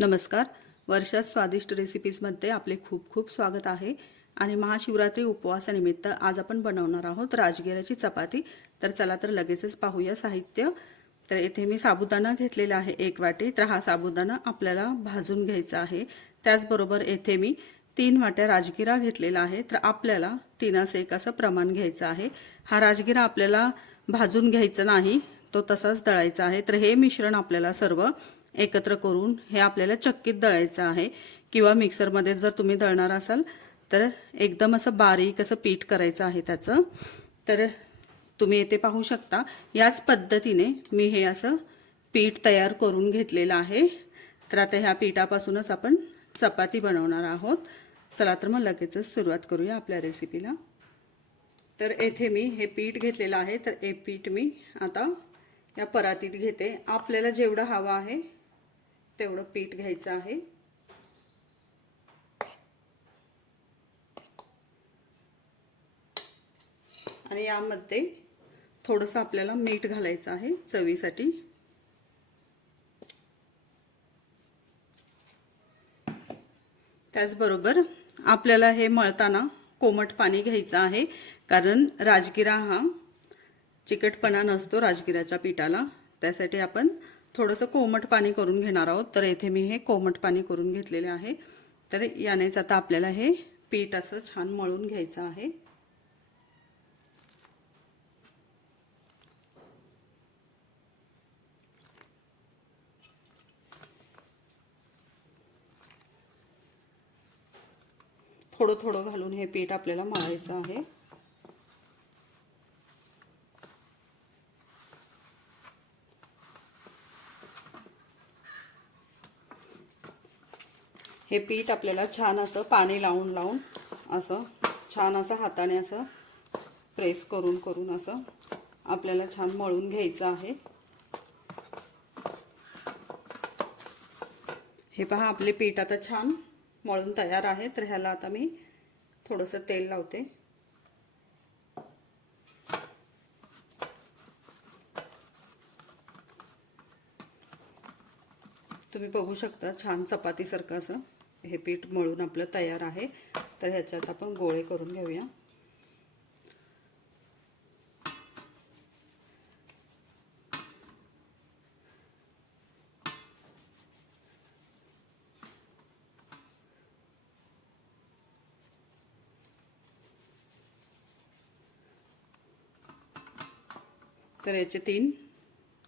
नमस्कार. वर्षा स्वादिष्ट रेसिपीजमध्ये आपले खूप खूप स्वागत आहे. आणि महाशिवरात्री उपवासानिमित्त आज आपण बनवणार आहोत राजगिराची चपाती. तर चला तर लगेचच पाहूया साहित्य. तर येथे मी साबुदाणा घेतलेला आहे 1 वाटी. तर हा साबुदाणा आपल्याला भाजून घ्यायचा आहे. त्याचबरोबर येथे मी 3 वाट्या राजगिरा घेतलेला आहे. तर आपल्याला 3:1 असं प्रमाण घ्यायचं आहे. हा राजगिरा आपल्याला भाजून घ्यायचा नाही, तो तसाच दळायचा आहे. तर हे मिश्रण आपल्याला सर्व एकत्र करून हे आपल्याला चक्कीत दळायचं आहे, किंवा मिक्सरमध्ये जर तुम्ही दळणार असाल तर एकदम असं बारीक असं पीठ करायचं आहे त्याचं. तर तुम्ही येथे पाहू शकता याच पद्धतीने मी हे असं पीठ तयार करून घेतलेलं आहे. तर आता ह्या पीठापासूनच आपण चपाती बनवणार आहोत. चला तर मग लगेचच सुरुवात करूया आपल्या रेसिपीला. तर येथे मी हे पीठ घेतलेलं आहे. तर हे पीठ मी आता या परातीत घेते. आपल्याला जेवढं हवं आहे तेवढं पीठ घ्यायचं आहे. आणि यामध्ये थोडंसं आपल्याला मीठ घालायचं आहे चवीसाठी. त्याचबरोबर आपल्याला हे मळताना कोमट पाणी घ्यायचं आहे, कारण राजगिरा हा चिकटपणा नसतो राजगिराच्या पिठाला. त्यासाठी आपण थोडंसं कोमट पाणी करून घेणार आहोत. तर येथे मी हे कोमट पाणी करून घेतलेले आहे. तर यानेच आता आपल्याला हे पीठ असं छान मळून घ्यायचं आहे. थोडं थोडं घालून हे पीठ आपल्याला मळायचं आहे. हे पीठ आपल्याला छान असं पाणी लावून लावून असं छान असं हाताने असं प्रेस करून करून असं आपल्याला छान मळून घ्यायचं आहे. हे पहा, आपले पीठ आता छान मळून तयार आहे. तर ह्याला आता मी थोडंसं तेल लावते. तुम्ही बघू शकता छान चपातीसारखं असं हे पीठ मळून आपलं तयार आहे. तर ह्याच्यात आपण गोळे करून घेऊया. तर याचे 3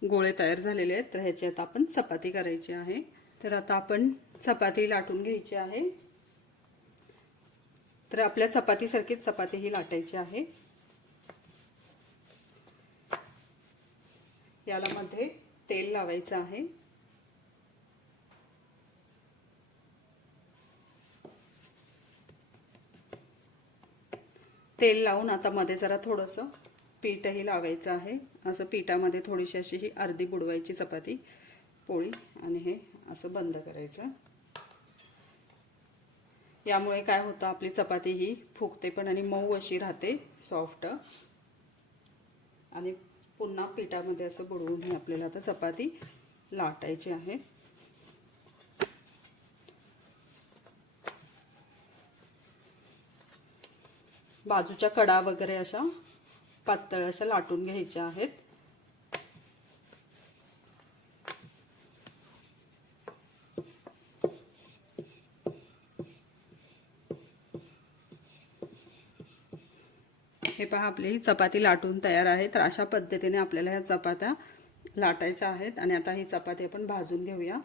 गोळे तयार झालेले आहेत. तर ह्याची आता आपण चपाती करायची आहे. तर आता आपण चपाती लाटून घ्यायची आहे. तर आपल्या चपातीसारखीच चपाती ही लाटायची आहे. याला मध्ये तेल लावायचं आहे. तेल लावून आता मध्ये जरा थोडंसं पीठही लावायचं आहे. असं पिठामध्ये थोडीशी अशी ही अर्धी बुडवायची चपाती पोळी आणि हे असं बंद करायचं. यामुळे काय होतं, आपली चपाती ही फुगते पण आणि मऊ अशी राहते, सॉफ्ट. आणि पुन्हा पिठामध्ये असं बुडवून ही आपल्याला आता चपाती लाटायची आहे. बाजूच्या कडा वगैरे अशा पातळ अशा लाटून घ्यायच्या आहेत. हे पहा, आपली चपाती लाटून तयार आहे. तर अशा पद्धतीने आपल्याला ह्या चपात्या लाटायच्या आहेत. आणि आता ही चपाती आपण भाजून घेऊया.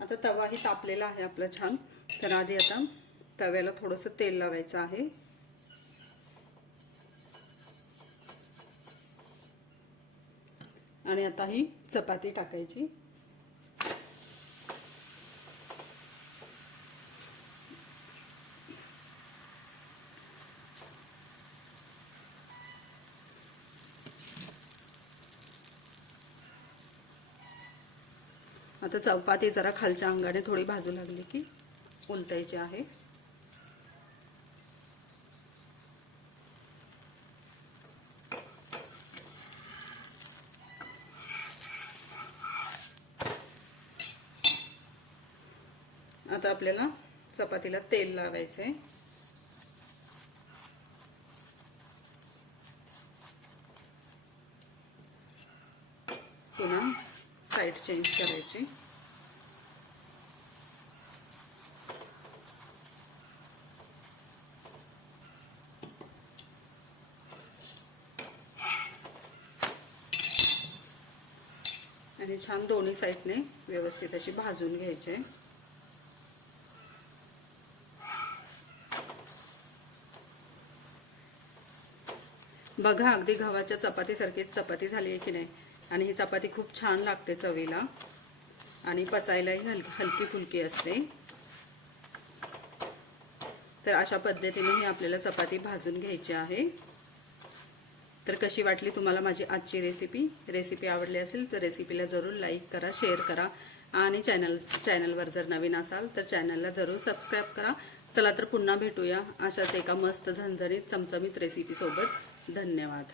आता तवाही तापलेला आहे आपला छान. तर आधी आता तव्याला थोडंसं तेल लावायचं आहे. आणि आता ही चपाती टाकायची. आता चपाती जरा खालच्या अंगाने थोडी भाजू लागली की उलटायची आहे. आता आपल्याला चपातीला तेल लावायचं आहे. पुन्हा साईड चेंज करायची. आणि छान दोन्ही साईडने व्यवस्थित अशी भाजून घ्यायचे. बघा अगदी गव्हाच्या चपातीसारखीच चपाती झाली आहे की नाही. आणि ही चपाती खूप छान लागते चवीला आणि पचायलाही हलकी फुलकी असते. तर अशा पद्धतीने ही आपल्याला चपाती भाजून घ्यायची आहे. तर कशी वाटली तुम्हाला माझी आजची रेसिपी आवडली असेल तर रेसिपीला जरूर लाईक करा, शेअर करा आणि चॅनलवर जर नवीन असाल तर चॅनलला जरूर सबस्क्राईब करा. चला तर पुन्हा भेटूया अशाच एका मस्त झणझणीत चमचमीत रेसिपी सोबत. धन्यवाद.